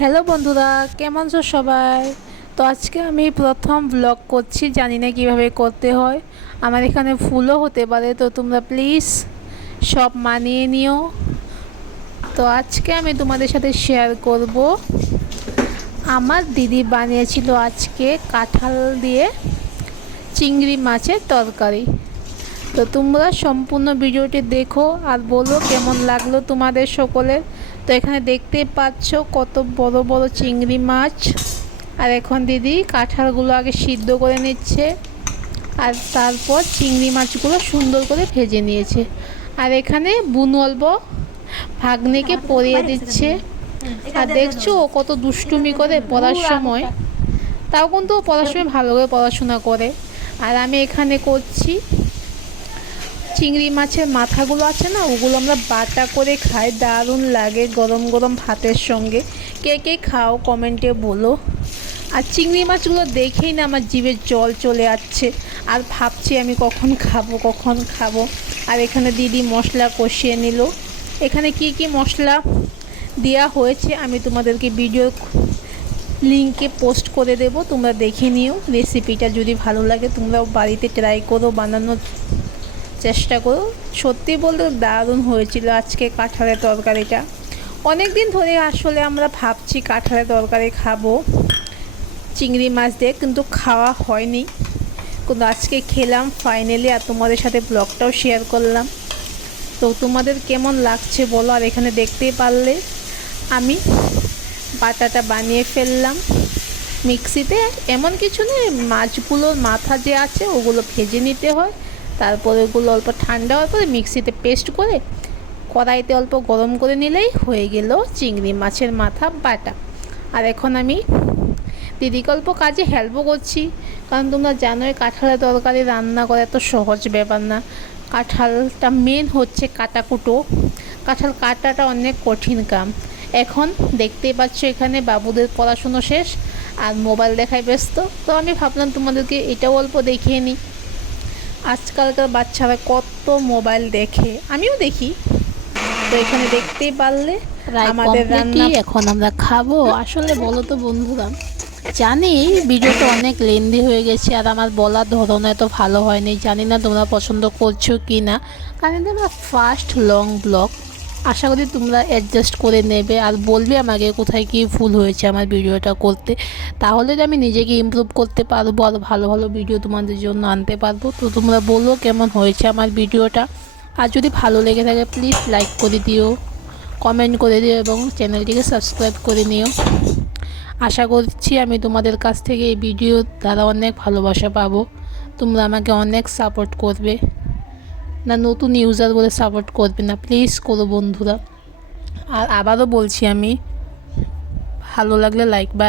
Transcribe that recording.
Hello বন্ধুরা, কেমন আছো সবাই? তো আজকে আমি প্রথম ব্লগ করছি, জানি না কীভাবে করতে হয়। আমার এখানে ভুলও হতে পারে, তো তোমরা প্লিজ সব মানিয়ে নিও। তো আজকে আমি তোমাদের সাথে শেয়ার করব আমার দিদি বানিয়েছিল আজকে কাঁঠাল দিয়ে চিংড়ি মাছের তরকারি। তো তোমরা সম্পূর্ণ ভিডিওটি দেখো আর বলো কেমন লাগলো তোমাদের সকলের। তো এখানে দেখতে পাচ্ছ কত বড় বড় চিংড়ি মাছ। আর এখন দিদি কাঁঠালগুলো আগে সিদ্ধ করে নিচ্ছে, আর তারপর চিংড়ি মাছগুলো সুন্দর করে ভেজে নিয়েছে। আর এখানে বুনল্প ভাগ্নিকে পরিয়ে দিচ্ছে। আর দেখছো ও কত দুষ্টুমি করে পড়ার সময়, তাও কিন্তু পড়ার সময় ভালো করে পড়াশোনা করে। আর আমি এখানে করছি চিংড়ি মাছের মাথাগুলো আছে না, ওগুলো আমরা বাটা করে খাই, দারুণ লাগে গরম গরম ভাতের সঙ্গে। কে কে খাও কমেন্টে বলো। আর চিংড়ি মাছগুলো দেখেই না আমার জিভের জল চলে যাচ্ছে, আর ভাবছি আমি কখন খাবো। আর এখানে দিদি মশলা কষিয়ে নিল। এখানে কি কি মশলা দেওয়া হয়েছে আমি তোমাদেরকে ভিডিও লিঙ্কে পোস্ট করে দেব, তোমরা দেখে নিও। রেসিপিটা যদি ভালো লাগে তোমরাও বাড়িতে ট্রাই করো, বানানোর চেষ্টা করো। সত্যি বলতে দারুণ হয়েছিল আজকে কাঁঠালের তরকারিটা। অনেক দিন ধরে আসলে আমরা ভাবছি কাঁঠালের তরকারি খাবো চিংড়ি মাছ দিয়ে, কিন্তু খাওয়া হয়নি। কিন্তু আজকে খেলাম ফাইনালি, আর তোমাদের সাথে ব্লগটাও শেয়ার করলাম। তো তোমাদের কেমন লাগছে বলো। আর এখানে দেখতেই পারলে আমি বাটাটা বানিয়ে ফেললাম মিক্সিতে। এমন কিছু নেই, মাছগুলোর মাথা যে আছে ওগুলো ভেজে নিতে হয়, তারপরে ওগুলো অল্প ঠান্ডা হওয়ার পরে মিক্সিতে পেস্ট করে কড়াইতে অল্প গরম করে নিলেই হয়ে গেল চিংড়ি মাছের মাথা বাটা। আর এখন আমি দিদিকে অল্প কাজে হেল্পও করছি, কারণ তোমরা জানোই কাঁঠালের তরকারি রান্না করা এত সহজ ব্যাপার না। কাঁঠালটা মেন হচ্ছে কাটাকুটো, কাঁঠাল কাটাটা অনেক কঠিন কাম। এখন দেখতেই পাচ্ছ এখানে বাবুদের পড়াশুনো শেষ আর মোবাইল দেখায় ব্যস্ত। তো আমি ভাবলাম তোমাদেরকে এটাও অল্প দেখিয়ে নিই। আজকালকার বাচ্চারা কত মোবাইল দেখে, আমিও দেখি। তো এখানে দেখতেই পারলে আমাদের রান্না এখন আমরা খাবো। আসলে বলো তো বন্ধুরা, জানি ভিডিওটা অনেক লেন্দি হয়ে গেছে আর আমার বলার ধরন এত ভালো হয়নি, জানি না তোমরা পছন্দ করছো কি না, কারণ এটা আমার ফার্স্ট লং ব্লগ। আশা করি তোমরা অ্যাডজাস্ট করে নেবে আর বলবে আমাকে কোথায় কি ভুল হয়েছে আমার ভিডিওটা করতে, তাহলে আমি নিজেকে ইমপ্রুভ করতে পারবো আর ভালো ভালো ভিডিও তোমাদের জন্য আনতে পারবো। তো তোমরা বলো কেমন হয়েছে আমার ভিডিওটা। আর যদি ভালো লেগে থাকে প্লিজ লাইক করে দিও, কমেন্ট করে দিও এবং চ্যানেলটিকে সাবস্ক্রাইব করে নিও। আশা করছি আমি তোমাদের কাছ থেকে এই ভিডিও দ্বারা অনেক ভালোবাসা পাবো, তোমরা আমাকে অনেক সাপোর্ট করবে না, নতুন ইউজার বলে সাপোর্ট করবে না, প্লিজ করো বন্ধুরা। আর আবারও বলছি আমি, ভালো লাগলে লাইক বা